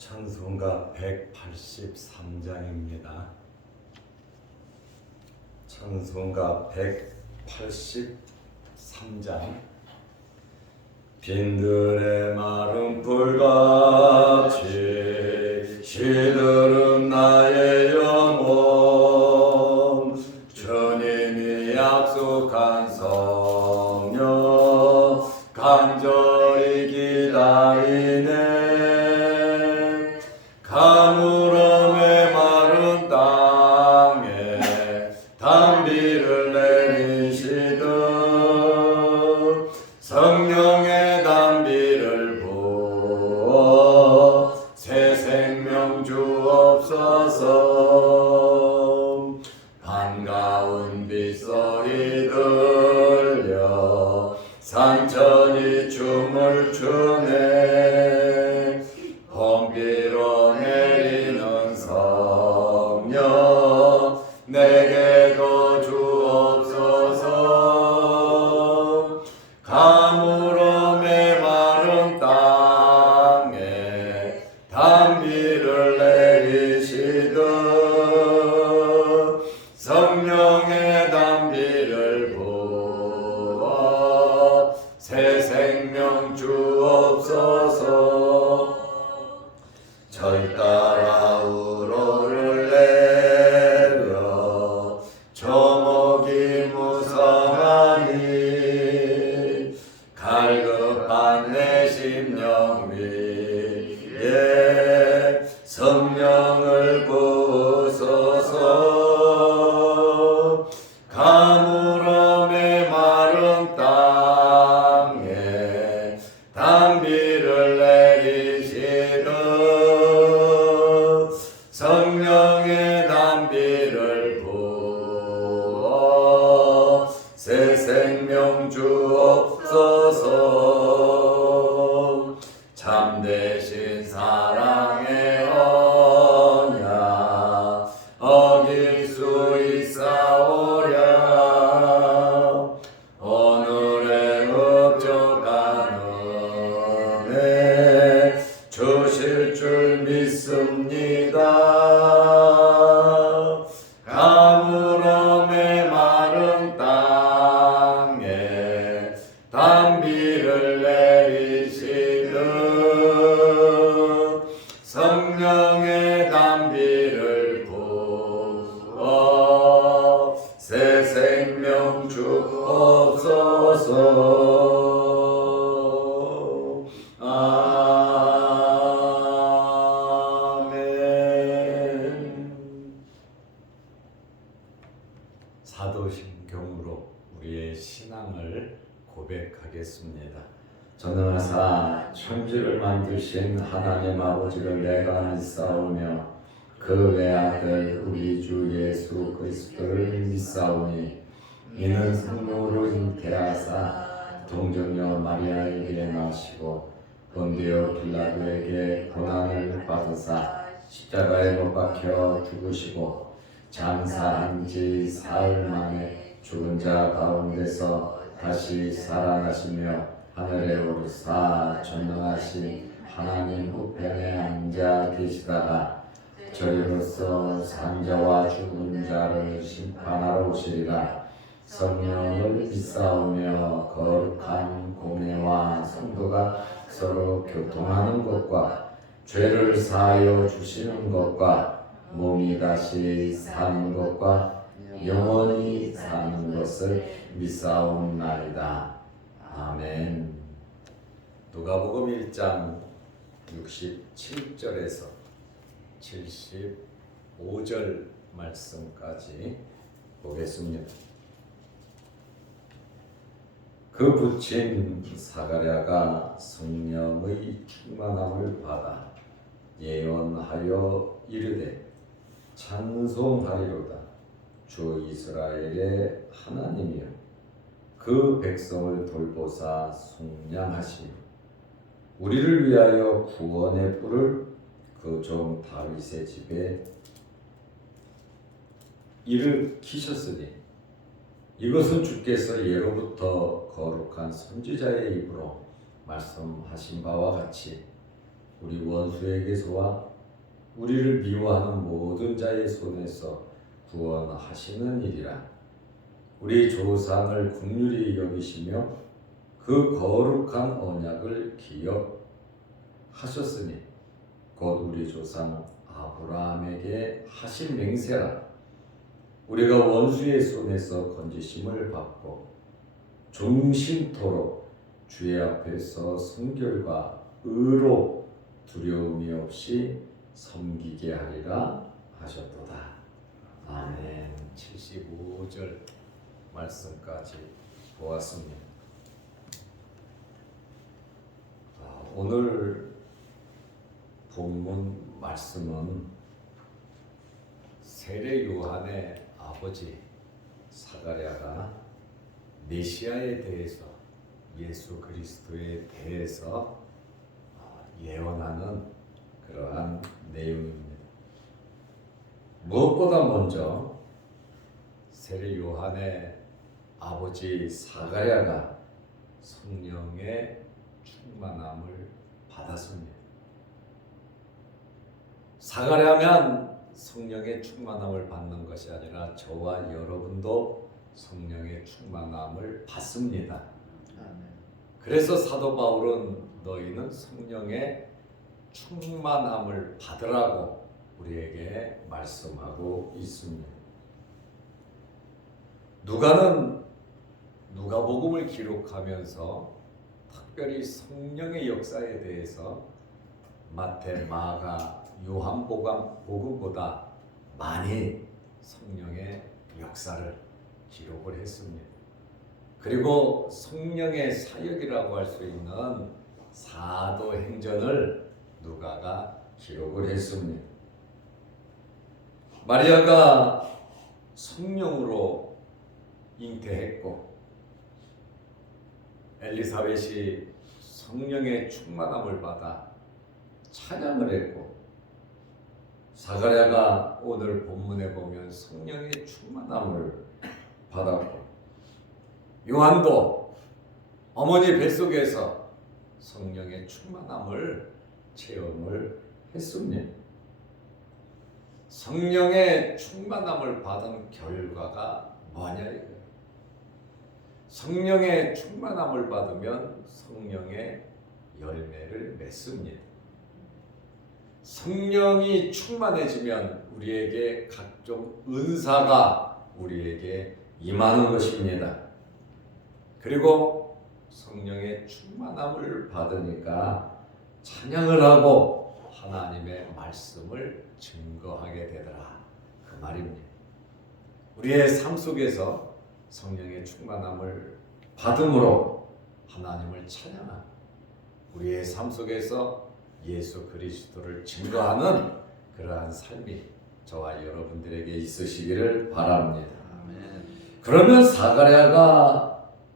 찬송가 183장입니다. 찬송가 183장. 빈들의 마른 불같이 시들은 나의 영혼, 주님이 약속한 성령 간절히 기다리네. 가물음의 마른 땅에 단비를 내리시듯 성령의 단비를 부어 새 생명 주옵소서. 반가운 빗소리 들려 산천이 춤을 추네. 봄비로 내리는 성령 내게도 주옵소서. 가물음의 마른 땅에 단비를 내리시듯 성령의 단비를 부어 새 생명 주옵소서. 절 따라 우로를 내려 조목이 무성하니 갈급한 내 심령 위에 성령을 부으소서. 가물음의 마른 땅에 단비를 내리시듯 성령의 단비를 부어 새 생명 주옵소서. 참되신 사랑의 언약 어길 수 있사오랴. 오늘의 up적한 은혜 주실 줄 믿습니다. 가물음의 마른 땅에 단비를 내리시듯 성령의 단비를 부어 새 생명 주옵소서. 아멘. 사도신경으로 우리의 신앙을 고백하겠습니다. 전능하사 천지를 만드신 하나님 아버지를 내가 믿사오며 그 외아들 우리 주 예수 그리스도를 믿사오니 이는 성령으로 잉태하사 동정녀 마리아에게 나시고 본디오 빌라도에게 고난을 받으사 십자가에 못 박혀 죽으시고 장사한 지 사흘 만에 죽은 자 가운데서 다시 살아나시며 하늘에 오르사 전능하신 하나님 우편에 앉아 계시다가 저리로서 산자와 죽은 자를 심판하러 오시리라. 성령을 믿사오며 거룩한 공예와 성도가 서로 교통하는 것과 죄를 사하여 주시는 것과 몸이 다시 사는 것과 영원히 사는 것을 믿사옵나이다. 아멘. 누가복음 1장 67절에서 75절 말씀까지 보겠습니다. 그 부친 사가랴가 성령의 충만함을 받아 예언하여 이르되 찬송하리로다. 주 이스라엘의 하나님이여 그 백성을 돌보사 속량하시며 우리를 위하여 구원의 뿔을 그 종 다윗의 집에 일으키셨으니 이것은 주께서 예로부터 거룩한 선지자의 입으로 말씀하신 바와 같이 우리 원수에게서와 우리를 미워하는 모든 자의 손에서 구원하시는 일이라. 우리 조상을 긍휼히 여기시며 그 거룩한 언약을 기억하셨으니 곧 우리 조상 아브라함에게 하신 맹세라. 우리가 원수의 손에서 건지심을 받고 종신토록 주의 앞에서 성결과 의로 두려움이 없이 섬기게 하리라 하셨도다. 아멘. 75절 말씀까지 보았습니다. 오늘 본문 말씀은 세례 요한의 아버지 사가랴가 메시아에 대해서, 예수 그리스도에 대해서 예언하는 그러한 내용입니다. 무엇보다 먼저 세례 요한의 아버지 사가랴가 성령의 충만함을 받았습니다. 사가랴면 성령의 충만함을 받는 것이 아니라 저와 여러분도 성령의 충만함을 받습니다. 그래서 사도 바울은 너희는 성령의 충만함을 받으라고 우리에게 말씀하고 있습니다. 누가는 누가복음을 기록하면서 특별히 성령의 역사에 대해서 마태, 마가, 요한복음보다 많이 성령의 역사를 기록을 했습니다. 그리고 성령의 사역이라고 할 수 있는 사도행전을 누가가 기록을 했습니다. 마리아가 성령으로 잉태했고 엘리사벳이 성령의 충만함을 받아 찬양을 했고 사가랴가 오늘 본문에 보면 성령의 충만함을 받았고 요한도 어머니 뱃속에서 성령의 충만함을 체험을 했습니다. 성령의 충만함을 받은 결과가 뭐냐 이거예요. 성령의 충만함을 받으면 성령의 열매를 맺습니다. 성령이 충만해지면 우리에게 각종 은사가 우리에게 임하는 것입니다. 그리고 성령의 충만함을 받으니까 찬양을 하고 하나님의 말씀을 증거하게 되더라 그 말입니다. 우리의 삶 속에서 성령의 충만함을 받음으로 하나님을 찬양하고 우리의 삶 속에서 예수 그리스도를 증거하는 그러한 삶이 저와 여러분들에게 있으시기를 바랍니다. 아멘. 그러면 사가랴가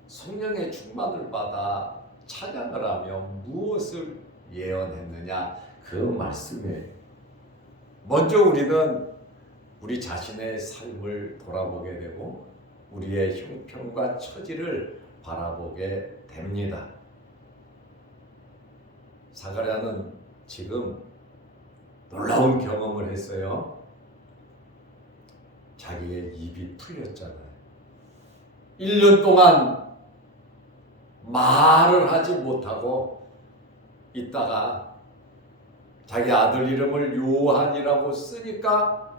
성령의 충만을 받아 찬양을 하며 무엇을 예언했느냐 그 말씀이에요. 먼저 우리는 우리 자신의 삶을 돌아보게 되고 우리의 형편과 처지를 바라보게 됩니다. 사가랴는 지금 놀라운 경험을 했어요. 자기의 입이 풀렸잖아요. 1년 동안 말을 하지 못하고 있다가 자기 아들 이름을 요한이라고 쓰니까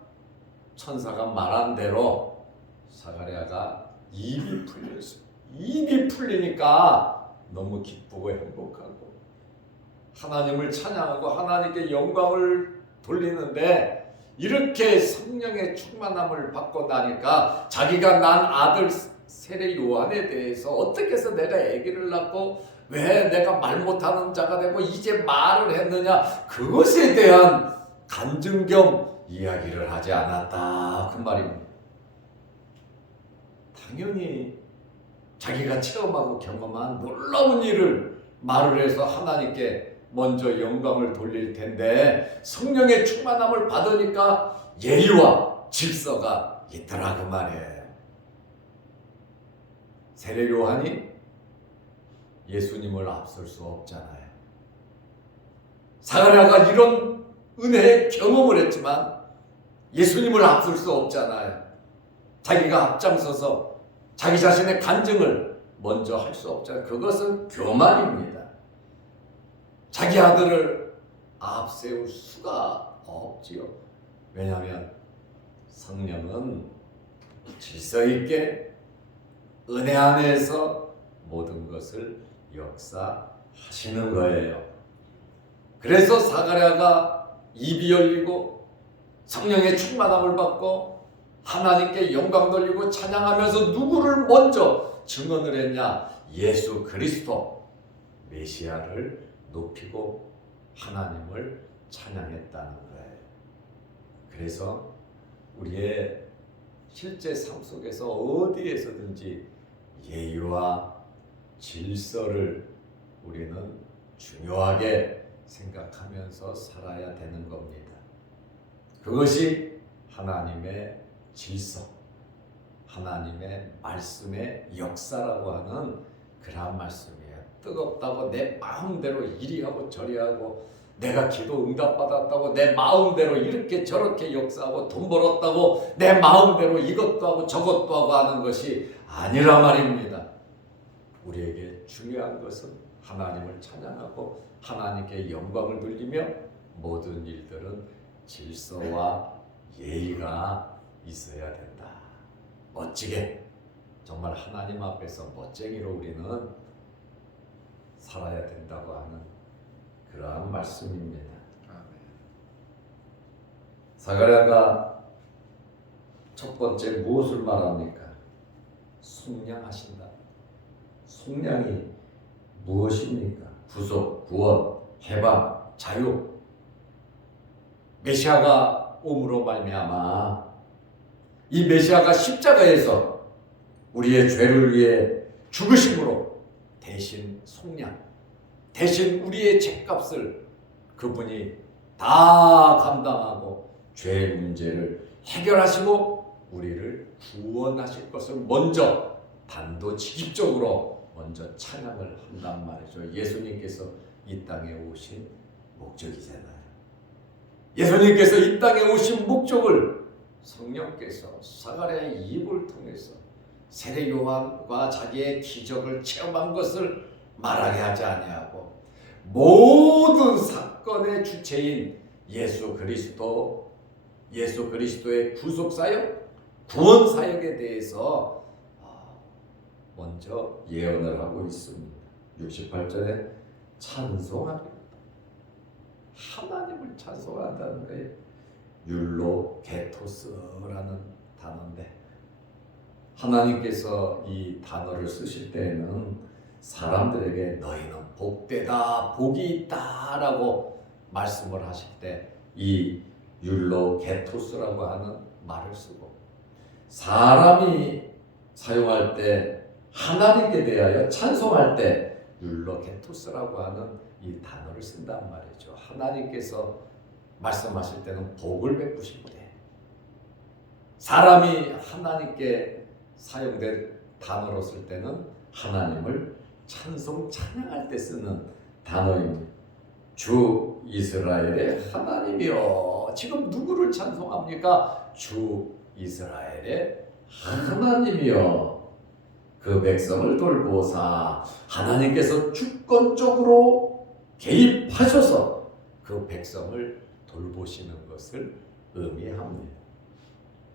천사가 말한 대로 사가랴가 입이 풀렸어요. 입이 풀리니까 너무 기쁘고 행복하고 하나님을 찬양하고 하나님께 영광을 돌리는데 이렇게 성령의 충만함을 받고 나니까 자기가 난 아들 세례 요한에 대해서 어떻게 해서 내가 아기를 낳고 왜 내가 말 못하는 자가 되고 이제 말을 했느냐 그것에 대한 간증 겸 이야기를 하지 않았다 그 말입니다. 당연히 자기가 체험하고 경험한 놀라운 일을 말을 해서 하나님께 먼저 영광을 돌릴 텐데 성령의 충만함을 받으니까 예의와 질서가 있더라 그 말이에요. 세례 요한이 예수님을 앞설 수 없잖아요. 사가랴가 이런 은혜의 경험을 했지만 예수님을 앞설 수 없잖아요. 자기가 앞장서서 자기 자신의 간증을 먼저 할 수 없잖아요. 그것은 교만입니다. 자기 아들을 앞세울 수가 없지요. 왜냐하면 성령은 질서 있게 은혜 안에서 모든 것을 역사하시는 거예요. 그래서 사가랴가 입이 열리고 성령의 충만함을 받고 하나님께 영광 돌리고 찬양하면서 누구를 먼저 증언을 했냐? 예수 그리스도 메시아를 높이고 하나님을 찬양했다는 거예요. 그래서 우리의 실제 삶 속에서 어디에서든지 예의와 질서를 우리는 중요하게 생각하면서 살아야 되는 겁니다. 그것이 하나님의 질서, 하나님의 말씀의 역사라고 하는 그러한 말씀이에요. 뜨겁다고 내 마음대로 이리 하고 저리 하고, 내가 기도 응답받았다고 내 마음대로 이렇게 저렇게 역사하고, 돈 벌었다고 내 마음대로 이것도 하고 저것도 하고 하는 것이 아니라 말입니다. 우리에게 중요한 것은 하나님을 찬양하고 하나님께 영광을 돌리며 모든 일들은 질서와 예의가 있어야 된다. 멋지게, 정말 하나님 앞에서 멋쟁이로 우리는 살아야 된다고 하는 그러한 말씀입니다. 사가랴가 첫 번째 무엇을 말합니까? 속량하신다. 속량이 무엇입니까? 구속, 구원, 해방, 자유. 메시아가 옴으로 말미암아 이 메시아가 십자가에서 우리의 죄를 위해 죽으심으로 대신 속량, 대신 우리의 죄값을 그분이 다 감당하고 죄의 문제를 해결하시고 우리를 구원하실 것을 먼저 단도직입적으로 먼저 찬양을 한단 말이죠. 예수님께서 이 땅에 오신 목적이잖아요. 예수님께서 이 땅에 오신 목적을 성령께서 사가랴의 입을 통해서 세례 요한과 자기의 기적을 체험한 것을 말하게 하지 아니하고, 모든 사건의 주체인 예수 그리스도의 구속 사역, 구원 사역에 대해서 먼저 예언을 하고 있습니다. 68절에 찬송하리로다. 하나님을 찬송한다는 거예요. 율로게토스라는 단어인데, 하나님께서 이 단어를 쓰실 때에는 사람들에게 너희는 복되다, 복이 있다 라고 말씀을 하실 때 이 율로게토스라고 하는 말을 쓰고, 사람이 사용할 때 하나님께 대하여 찬송할 때 율로게토스라고 하는 이 단어를 쓴단 말이죠. 하나님께서 말씀하실 때는 복을 베푸실 때, 사람이 하나님께 사용된 단어로 쓸 때는 하나님을 찬송 찬양할 때 쓰는 단어입니다. 주 이스라엘의 하나님이여. 지금 누구를 찬송합니까? 주 이스라엘의 하나님이여. 그 백성을 돌보사. 하나님께서 주권적으로 개입하셔서 그 백성을 돌보시는 것을 의미합니다.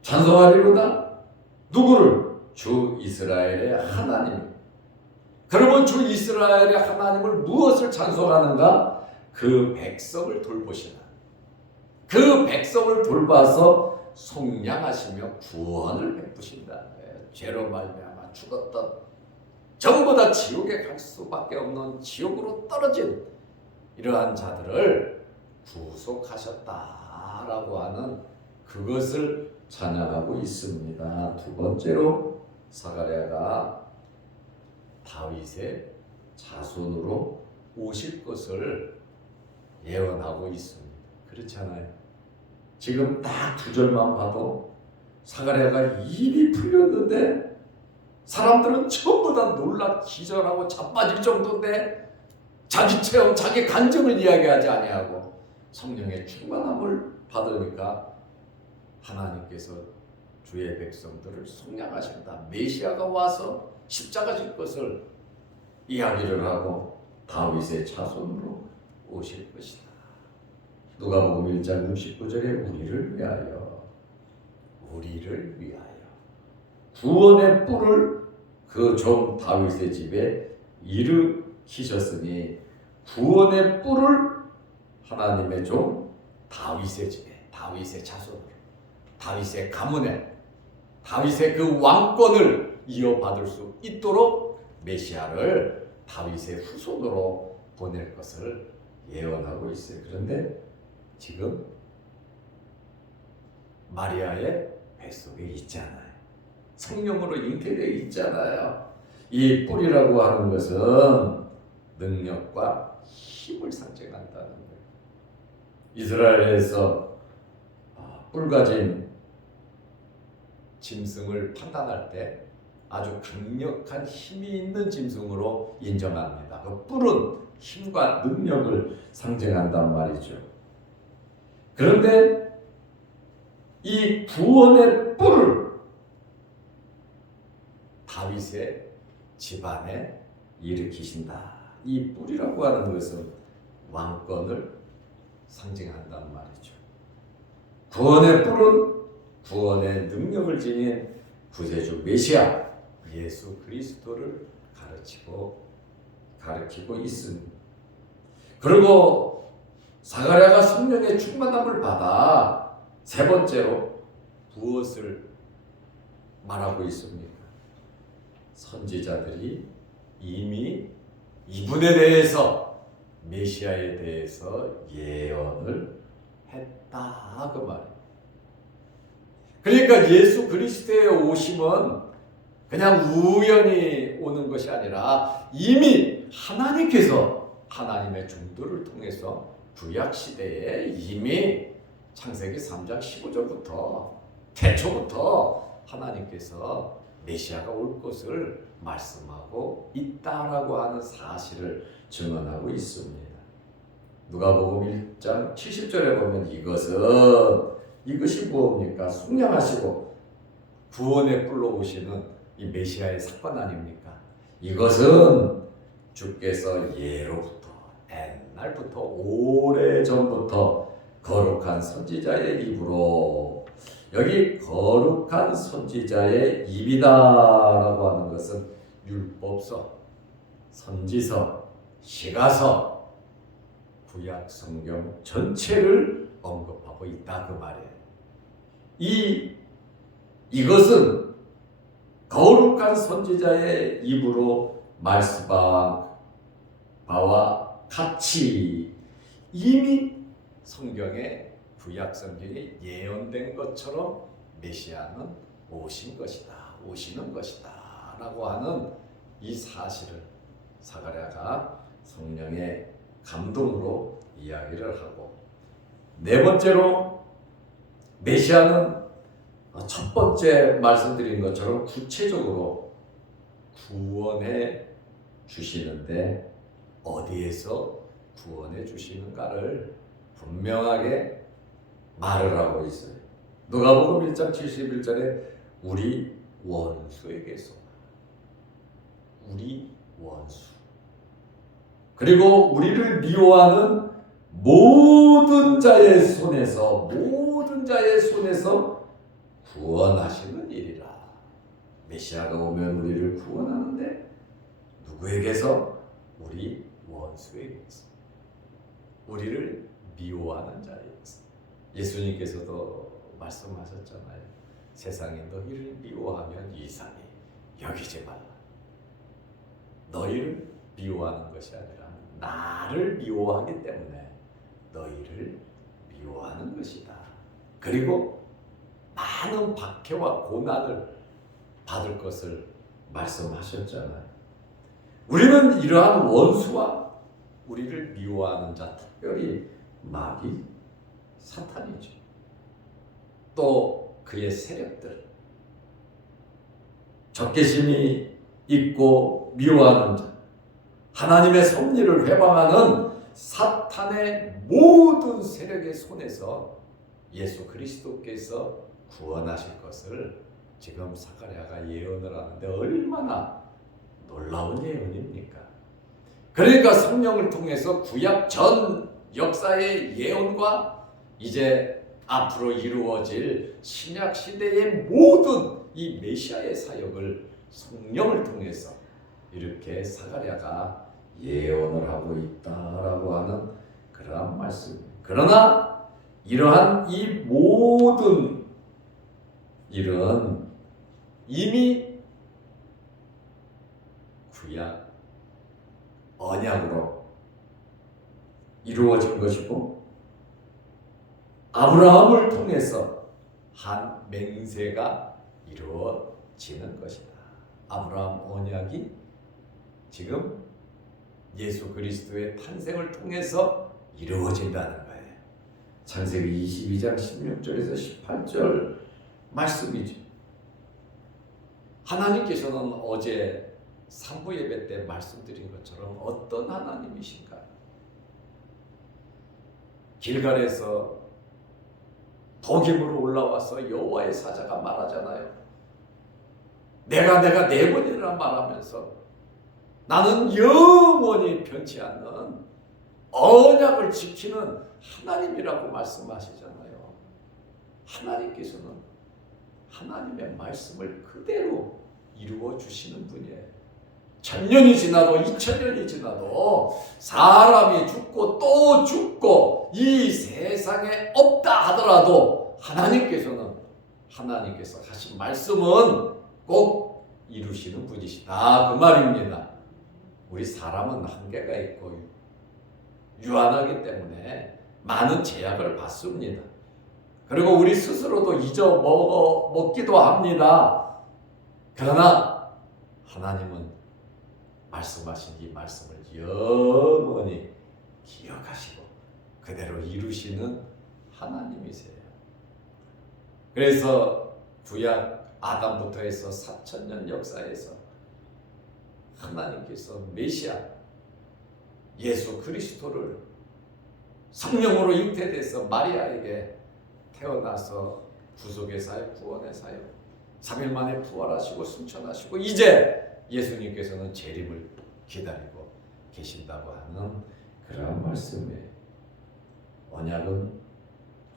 찬송하리로다. 누구를? 주 이스라엘의 하나님. 그러면 주 이스라엘의 하나님을 무엇을 찬송하는가? 그 백성을 돌보시는, 그 백성을 돌봐서 속량하시며 구원을 베푸신다. 죄로 말미암아 죽었던, 전부 다 지옥에 갈 수밖에 없는 지옥으로 떨어진 이러한 자들을 구속하셨다라고 하는 그것을 찬양하고 있습니다. 두 번째로 사가랴가 다윗의 자손으로 오실 것을 예언하고 있습니다. 그렇잖아요. 지금 딱 두 절만 봐도 사가랴가 입이 풀렸는데 사람들은 전부 다 놀라 기절하고 자빠질 정도인데 자기 체험, 자기 간증을 이야기하지 아니하고 성령의 충만함을 받으니까 하나님께서 주의 백성들을 속량하신다. 메시아가 와서 십자가 질 것을 이야기를 하고 다윗의 자손으로 오실 것이다. 누가복음 1장 69절에 우리를 위하여 구원의 뿔을 그 종 다윗의 집에 일으키셨으니 구원의 뿔을 하나님의 종 다윗의 집에, 다윗의 자손으로, 다윗의 가문에, 다윗의 그 왕권을 이어받을 수 있도록 메시아를 다윗의 후손으로 보낼 것을 예언하고 있어요. 그런데 지금 마리아의 뱃속에 있잖아요. 성령으로 잉태되어 있잖아요. 이 뿔이라고 하는 것은 능력과 힘을 상징한다는 거예요. 이스라엘에서 뿔 가진 짐승을 판단할 때 아주 강력한 힘이 있는 짐승으로 인정합니다. 그 뿔은 힘과 능력을 상징한단 말이죠. 그런데 이 구원의 뿔을 다윗의 집안에 일으키신다. 이 뿔이라고 하는 것은 왕권을 상징한단 말이죠. 구원의 뿔은 구원의 능력을 지닌 구세주 메시아 예수 그리스도를 가르치고 있습니다. 그리고 사가랴가 성령의 충만함을 받아 세 번째로 무엇을 말하고 있습니까? 선지자들이 이미 이분에 대해서, 메시아에 대해서 예언을 했다, 그 말이에요. 그러니까 예수 그리스도의 오심은 그냥 우연히 오는 것이 아니라 이미 하나님께서 하나님의 종들을 통해서 구약 시대에 이미 창세기 3장 15절부터 태초부터 하나님께서 메시아가 올 것을 말씀하고 있다라고 하는 사실을 증언하고 있습니다. 누가복음 1장 70절에 보면 이것이 무엇입니까? 속량하시고 구원의 뿔로 오시는 이 메시아의 사건 아닙니까? 이것은 주께서 예로부터, 옛날부터, 오래전부터 거룩한 선지자의 입으로, 여기 거룩한 선지자의 입이다라고 하는 것은 율법서, 선지서, 시가서, 구약 성경 전체를 언급하고 있다, 그 말이에요. 이것은 거룩한 선지자의 입으로 말씀한 바와 같이 이미 성경에, 구약 성경에 예언된 것처럼 메시아는 오시는 것이다 라고 하는 이 사실을 사가랴가 성령의 감동으로 이야기를 하고, 네 번째로 메시아는 첫 번째 말씀드린 것처럼 구체적으로 구원해 주시는데 어디에서 구원해 주시는가를 분명하게 말을 하고 있어요. 누가복음 1장 71절에 우리 원수에게서, 우리 원수, 그리고 우리를 미워하는 모든 자의 손에서 구원하시는 일이라. 메시아가 오면 우리를 구원하는데 누구에게서? 우리 원수에게서, 우리를 미워하는 자에게서. 예수님께서도 말씀하셨잖아요. 세상이 너희를 미워하면 이상히 여기지 말라. 너희를 미워하는 것이 아니라 나를 미워하기 때문에 너희를 미워하는 것이다. 그리고 많은 박해와 고난을 받을 것을 말씀하셨잖아요. 우리는 이러한 원수와 우리를 미워하는 자, 특별히 마귀, 사탄이죠. 또 그의 세력들, 적개심이 있고 미워하는 자, 하나님의 섭리를 회방하는 사탄의 모든 세력의 손에서 예수 그리스도께서 구원하실 것을 지금 사가랴가 예언을 하는데 얼마나 놀라운 예언입니까? 그러니까 성령을 통해서 구약 전 역사의 예언과 이제 앞으로 이루어질 신약 시대의 모든 이 메시아의 사역을 성령을 통해서 이렇게 사가랴가 예언을 하고 있다라고 하는 그러한 말씀입니다. 그러나 이러한 이 모든 일은 이미 구약 언약으로 이루어진 것이고 아브라함을 통해서 한 맹세가 이루어지는 것이다. 아브라함 언약이 지금 예수 그리스도의 탄생을 통해서 이루어진다는 거예요. 창세기 22장 16절에서 18절 말씀이죠. 하나님께서는 어제 산부 예배 때 말씀드린 것처럼 어떤 하나님이신가요? 길갈에서 복임으로 올라와서 여호와의 사자가 말하잖아요. 내가 네 번이나 말하면서 나는 영원히 변치 않는 언약을 지키는 하나님이라고 말씀하시잖아요. 하나님께서는 하나님의 말씀을 그대로 이루어 주시는 분이에요. 1000년이 지나도 2000년이 지나도 사람이 죽고 또 죽고 이 세상에 없다 하더라도 하나님께서 하신 말씀은 꼭 이루시는 분이시다 그 말입니다. 우리 사람은 한계가 있고 유한하기 때문에 많은 제약을 받습니다. 그리고 우리 스스로도 잊어먹기도 합니다. 그러나 하나님은 말씀하신 이 말씀을 영원히 기억하시고 그대로 이루시는 하나님이세요. 그래서 구약 아담부터 해서 4000년 역사에서 하나님께서 메시아 예수 그리스도를 성령으로 잉태돼서 마리아에게 태어나서 구속의 사역, 구원의 사역 3일 만에 부활하시고 승천하시고 이제 예수님께서는 재림을 기다리고 계신다고 하는 그런 말씀이에요. 언약은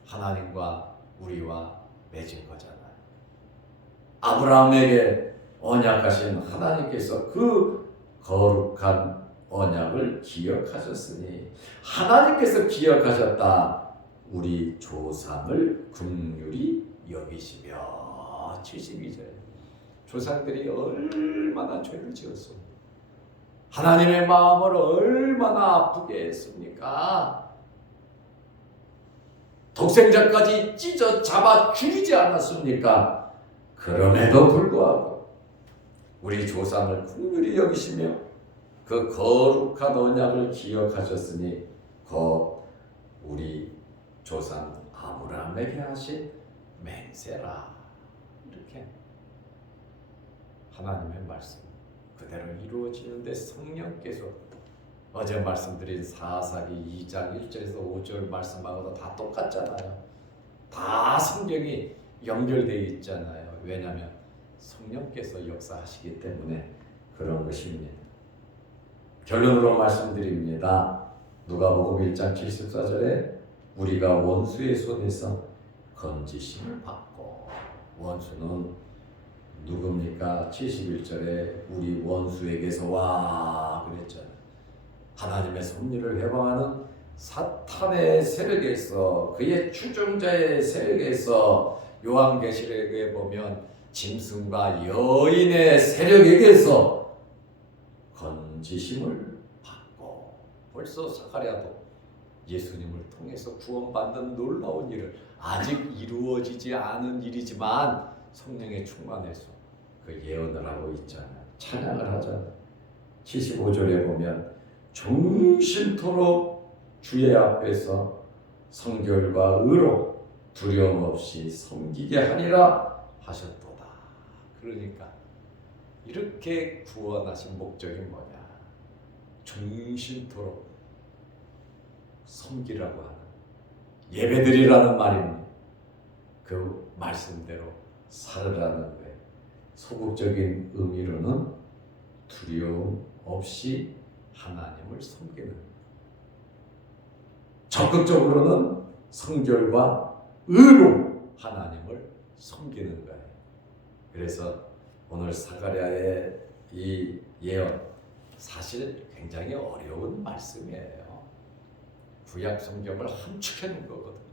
하나님과 우리와 맺은 거잖아요. 아브라함에게 언약하신 하나님께서 그 거룩한 언약을 기억하셨으니 하나님께서 기억하셨다. 우리 조상을 긍휼히 여기시며 72절 조상들이 얼마나 죄를 지었습니까? 하나님의 마음을 얼마나 아프게 했습니까? 독생자까지 찢어 잡아 죽이지 않았습니까? 그럼에도 불구하고 우리 조상을 긍휼히 여기시며 그 거룩한 언약을 기억하셨으니 곧 우리 조상 아브라함에게 하신 맹세라. 이렇게 하나님의 말씀 그대로 이루어지는데 성령께서 어제 말씀드린 사사기 2장 1절에서 5절 말씀하고도 다 똑같잖아요. 다 성경이 연결되어 있잖아요. 왜냐하면 성령께서 역사하시기 때문에 그런 것입니다. 결론으로 말씀드립니다. 누가복음 1장 74절에 우리가 원수의 손에서 건지심을 받고 원수는 누굽니까? 71절에 우리 원수에게서 와 그랬잖아요. 하나님의 섭리를 회방하는 사탄의 세력에서 그의 추종자의 세력에서 요한계시록에 보면 짐승과 여인의 세력에게서 건지심을 받고 벌써 사가랴도 예수님을 통해서 구원받는 놀라운 일을 아직 이루어지지 않은 일이지만 성령의 충만해서 그 예언을 하고 있잖아요. 찬양을 하잖아요. 75절에 보면 종신토록 주의 앞에서 성결과 의로 두려움 없이 섬기게 하리라 하셨도다. 그러니까 이렇게 구원하신 목적이 뭐냐? 중심토록 섬기라고 하는 예배드리라는 말입니다. 그 말씀대로 살으라는 거예요. 소극적인 의미로는 두려움 없이 하나님을 섬기는 거예요. 적극적으로는 성결과 의로 하나님을 섬기는 거예요. 그래서 오늘 사가랴의 이 예언 사실 굉장히 어려운 말씀이에요. 구약 성경을 함축해 놓은 거거든요.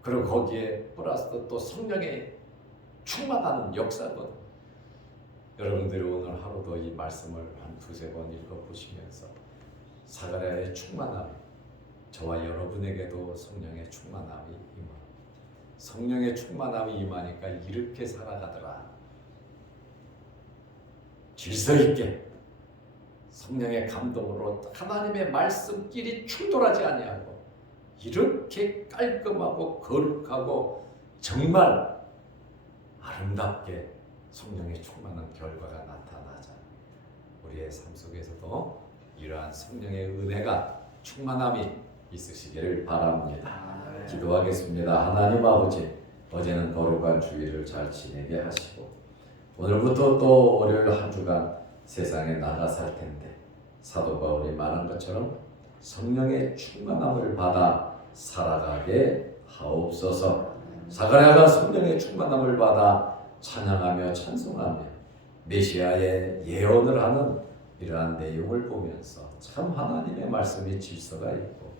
그리고 거기에 플러스 또 성령의 충만하는 역사거든요. 여러분들이 오늘 하루도 이 말씀을 한 두세 번 읽어보시면서 사가랴의 충만함이 저와 여러분에게도 성령의 충만함이 임하. 성령의 충만함이 임하니까 이렇게 살아가더라. 질서 있게 성령의 감동으로 하나님의 말씀끼리 충돌하지 아니하고 이렇게 깔끔하고 거룩하고 정말 아름답게 성령의 충만한 결과가 나타나잖아요. 우리의 삶 속에서도 이러한 성령의 은혜가 충만함이 있으시기를 바랍니다. 기도하겠습니다. 하나님 아버지, 어제는 거룩한 주일을 잘 지내게 하시고 오늘부터 또 월요일 한 주간 세상에 나가 살 텐데 사도 바울이 말한 것처럼 성령의 충만함을 받아 살아가게 하옵소서. 사가랴가 성령의 충만함을 받아 찬양하며 찬송하며 메시아의 예언을 하는 이러한 내용을 보면서 참 하나님의 말씀이 질서가 있고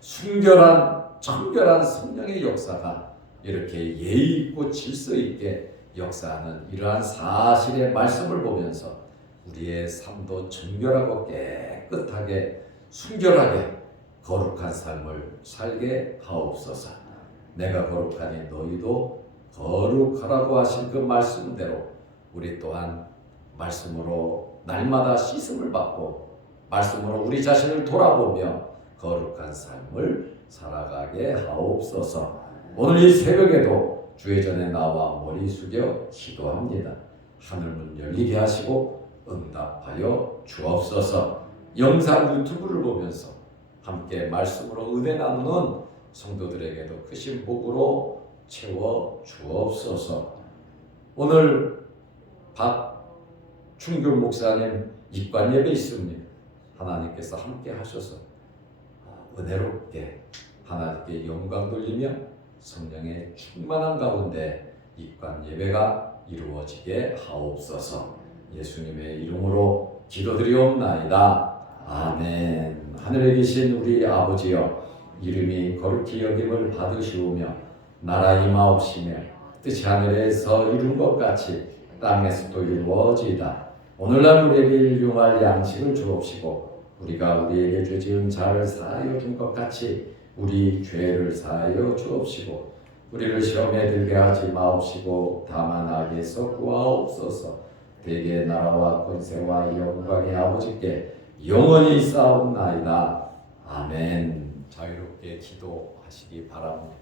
순결한 청결한 성령의 역사가 이렇게 예의 있고 질서 있게 역사하는 이러한 사실의 말씀을 보면서 우리의 삶도 정결하고 깨끗하게 순결하게 거룩한 삶을 살게 하옵소서. 내가 거룩하니 너희도 거룩하라고 하신 그 말씀대로 우리 또한 말씀으로 날마다 씻음을 받고 말씀으로 우리 자신을 돌아보며 거룩한 삶을 살아가게 하옵소서. 오늘 이 새벽에도 주의 전에 나와 머리 숙여 기도합니다. 하늘문 열리게 하시고 응답하여 주옵소서. 영상 유튜브를 보면서 함께 말씀으로 은혜 나누는 성도들에게도 크신 복으로 채워 주옵소서. 오늘 박충균 목사님 입관 예배 있습니다. 하나님께서 함께 하셔서 은혜롭게 하나님께 영광 돌리며 성령의 충만한 가운데 입관 예배가 이루어지게 하옵소서. 예수님의 이름으로 기도드리옵나이다. 아멘. 하늘에 계신 우리 아버지여, 이름이 거룩히 여김을 받으시오며 나라 임하옵시며 뜻이 하늘에서 이룬 것 같이 땅에서도 이루어지이다. 오늘날 우리에게 일용할 양식을 주옵시고 우리가 우리에게 죄지은 자를 사하여 준 것 같이 우리 죄를 사하여 주옵시고 우리를 시험에 들게 하지 마옵시고 다만 악에서 구하옵소서. 대개 나라와 권세와 영광의 아버지께 영원히 싸움나이다. 아멘. 자유롭게 기도하시기 바랍니다.